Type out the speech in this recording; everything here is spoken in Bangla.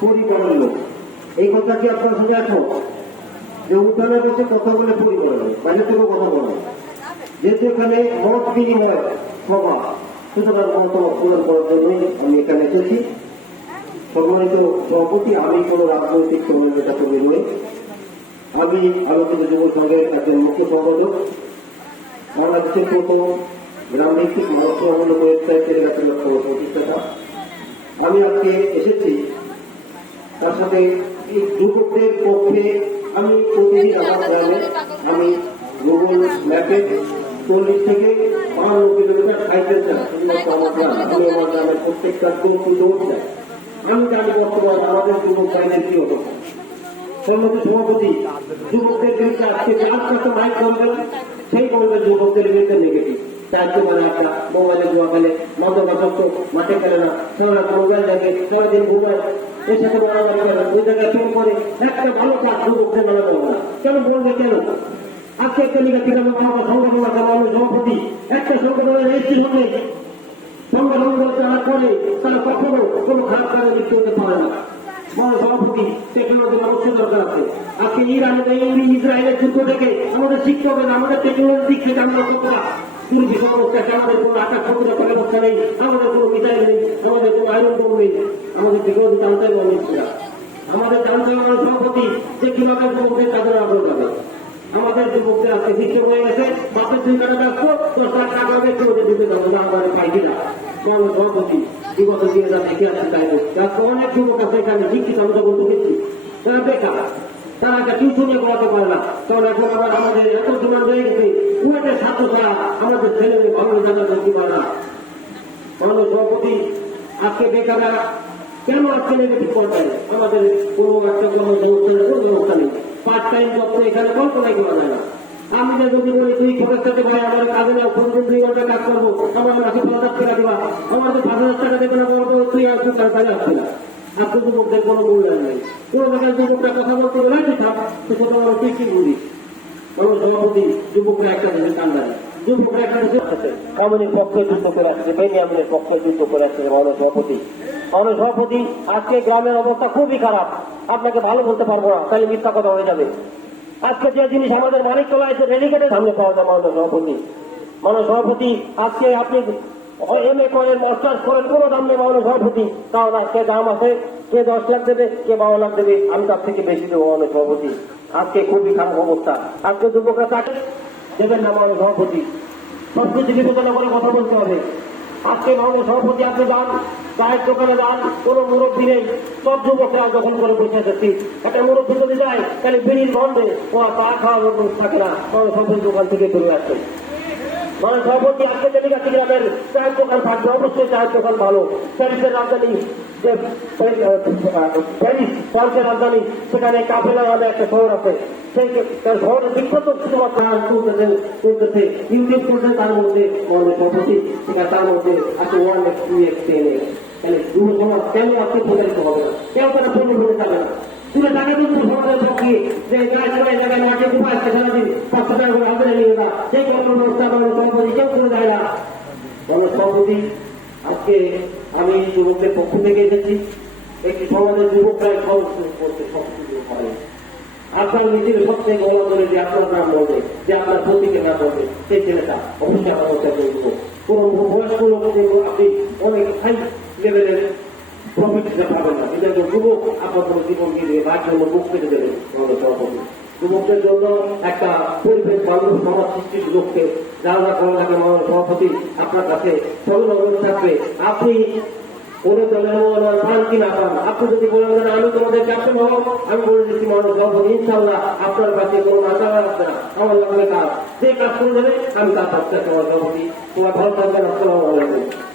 পরিকরণ লোক এই কথা কি আপনার সাথে একমত যে উদ্যানের কাছে কথা বলে পরিকরণ বাইরে থেকেও কথা বলে। যেহেতু এখানে মত বিনিময় সভা, সুতরাং মতামত প্রদান করার জন্যই আমি এখানে এসেছি। সম্মানিত সভাপতি, আমি কোনো রাজনৈতিক নেতা কর্মী নই। আমি আলোচিত যুব সংঘের একজন মুখ্য সম্পাদক। বাংলাদেশের প্রথম গ্রামভিত্তিক মৎস্যমূলক ওয়েবসাইটের একজন লক্ষ্য প্রতিষ্ঠাতা আমি আজকে এসেছি। তার সাথে এই যুবকদের পক্ষে আমি প্রতিদিন আমার গ্রামে আমি গুগল ম্যাপে চল্লিশ থেকে বাহান্ন কিলোমিটার সাইকেল চালাই আমার গ্রাম। আমি আমার গ্রামের প্রত্যেকটা যুবক দৌড় যাই আমি জানি বর্তমানে আমাদের যুবক ভাইদের কি হতো সম্মতি সভাপতি যুবকদের বিরুদ্ধে আজকে যার কাছে মাইক করবেন সেই বলবেন যুবকদের বিরুদ্ধে নেগেটিভ তার তো মানে একটা মোবাইলে জোয়া খেলে মদ্যপাসক্ত মাঠে খেলে না। সারা মোবাইল দেখে সারাদিন ঘুমায় এর সাথে মারামারি করে ওই জায়গায় ফোন করে একটা ভালো কাজ যুবকদের মেলা দেবো না কেন বলবে কেন? আজকে একটা ঠিক আছে আমার সংগঠন আছে আমার সভাপতি একটা সংগঠনের রেজিস্ট্রি হবে। সংগঠন যারা করে, তারা কখনো কোনো খারাপ কাজে লিপ্ত হতে পারে না। বড় সভাপতি থেকে আমাদের শিখতে হবে না, আমাদের টেকনোলজি থেকে আমরা কতটা। দুর্বি সমস্যা আছে আমাদের কোনো আকাশ ক্ষমতা ব্যবস্থা নেই। আমাদের কোনো মিসাইল নেই, আমাদের কোনো আয়রন বোম নেই, আমাদের টেকনোলজি জানতে হবে আমাদের জানতে আমাদের সভাপতি যে কীভাবে যুবকদের কাজে আগ্রহ আমাদের যুবকদের আজকে বিশ্ব হয়ে গেছে বাপের দুই টাকা রাখব দশ লাখ টাকা হবে দিতে যাব না, আমাদের পাইছি না। আমাদের সভাপতি বিগত দিয়ে যা দেখে তাই আজকে অনেক যুবক আছে এখানে শিক্ষিত আমরা বলতে দেখছি তারা বেকার। তারা টিউশনে করাতে পারে না। কারণ এখন আবার আমাদের এত সমান হয়ে গেছে কুয়াটের ছাত্র ছাড়া আমাদের ছেলে ভালো জায়গা করতে পারে না। আমাদের সভাপতি, আজকে বেকাররা কেন আজকে নেগেটিভ পর্যায়ে আমাদের কোনো একটা কর্মসংস্থানের কোনো ব্যবস্থা নেই। পার্ট টাইম জব তো এখানে কল্পনাই করা যায় না। আমি যে যদি বলি, তুই খবর সাথে ভাই আমার কাজে না ফোন দিন দুই ঘণ্টা কাজ করব, আমার পাঁচ হাজার টাকা দিবা। আমাদের পাঁচ হাজার টাকা দেবে না বলব তুই আসবি তার আসবি না। আপনি যুবকদের কোনো মূল্যায়ন নেই। কোনো জায়গায় যুবকরা কথা বলতে গেলে তুই কথা বলো আমার সভাপতি যুবকরা একটা দেশের কান্দারি একটা পক্ষে করে আসছে সভাপতি। সভাপতি, আজকে গ্রামের অবস্থা খুবই খারাপ। আপনাকে ভালো বলতে পারব না, তাহলে মিথ্যা কথা হয়ে যাবে। আজকে যে জিনিস আমাদের মানিক তোলা আছে রেডিকেটের সামনে পাওয়া যায় মানব সভাপতি। মানব সভাপতি, আজকে আপনি এম এ করেন মাস্টার্স করেন, কোনো দাম নেই মানব সভাপতি কারণ আজকে দাম আছে, কে দশ লাখ দেবে, কে বারো লাখ দেবে, আমি তার থেকে বেশি দেবো মানব সভাপতি আজকে খুবই খারাপ অবস্থা। আজকে যুবকরা তাকে দেবেন না মানব সভাপতি সবকিছু বিবেচনা করে কথা বলতে হবে। আজকে মানব সভাপতি আপনি যান, চায়ের দোকানে যান, কোনো মুরব্বী নেই। সব যুবকরা দখল করে বসে আছে একটা মুরব্বী যদি যায়, তাহলে বিড়ির বন্ধে ও আর চা খাওয়ার থাকে না। মানব সভাপতি দোকান থেকে বেরিয়ে আসছে মানে সভাপতি আজকে তেলিগাছি গ্রামের চায়ের দোকান থাকবে অবশ্যই চায়ের দোকান ভালো প্যারিসের রাজধানী যে প্যারিস ফ্রান্সের রাজধানী সেখানে কাফেলা নামে একটা শহর আছে সেই শহরের বিখ্যাত শুধুমাত্র চলতেছে চলতেছে ইউটিউব চলছে তার মধ্যে মানে সভাপতি তার মধ্যে আছে one X two X ten X কেন আপনি প্রচারিত হবে না কেউ তারা পূর্ণ হয়ে না করে জায়গায় যা সেই কর্ম করে সভাপতি কেউ করে দেয় না আমার সভাপতি আজকে আমি যুবকদের পক্ষ থেকে এসেছি। একটি সমাজের যুবকরাই সহজ করতে সবকিছু পারে আপনার নিজের সবচেয়ে গলা করে যে আপনার নাম বলবে, যে আপনার প্রতীকের নাম বলবে, সেই ছেলেটা অবশ্যই আমার মধ্যে করব কোন বয়স্ক লোকদের আপনি অনেক হাই লেভেলের প্রফিট পাবেন না কিন্তু একজন যুবক আপনার কোনো জীবন দিয়ে তার জন্য মুখ কেটে দেবে। আমাদের সভাপতি যুবকদের জন্য একটা পরিবেশ বান্ধব সমাজ সৃষ্টির লক্ষ্যে যারা করেন এখন সভাপতি আপনার কাছে অনুরোধ থাকবে আপনি কোন পান কি না পান আপনি যদি বলেন আমি তোমাদের কাছে হব আমি বলে দিচ্ছি মানুষ সভাপতি ইনশাল্লাহ আপনার কাছে কোনো আশা রাখবে না। আমার লাগবে কাজ। যে কাজ করে দেবে আমি তার কাছে তোমার সভাপতি তোমার ভালো থাকবেন আসসালামু আলাইকুম।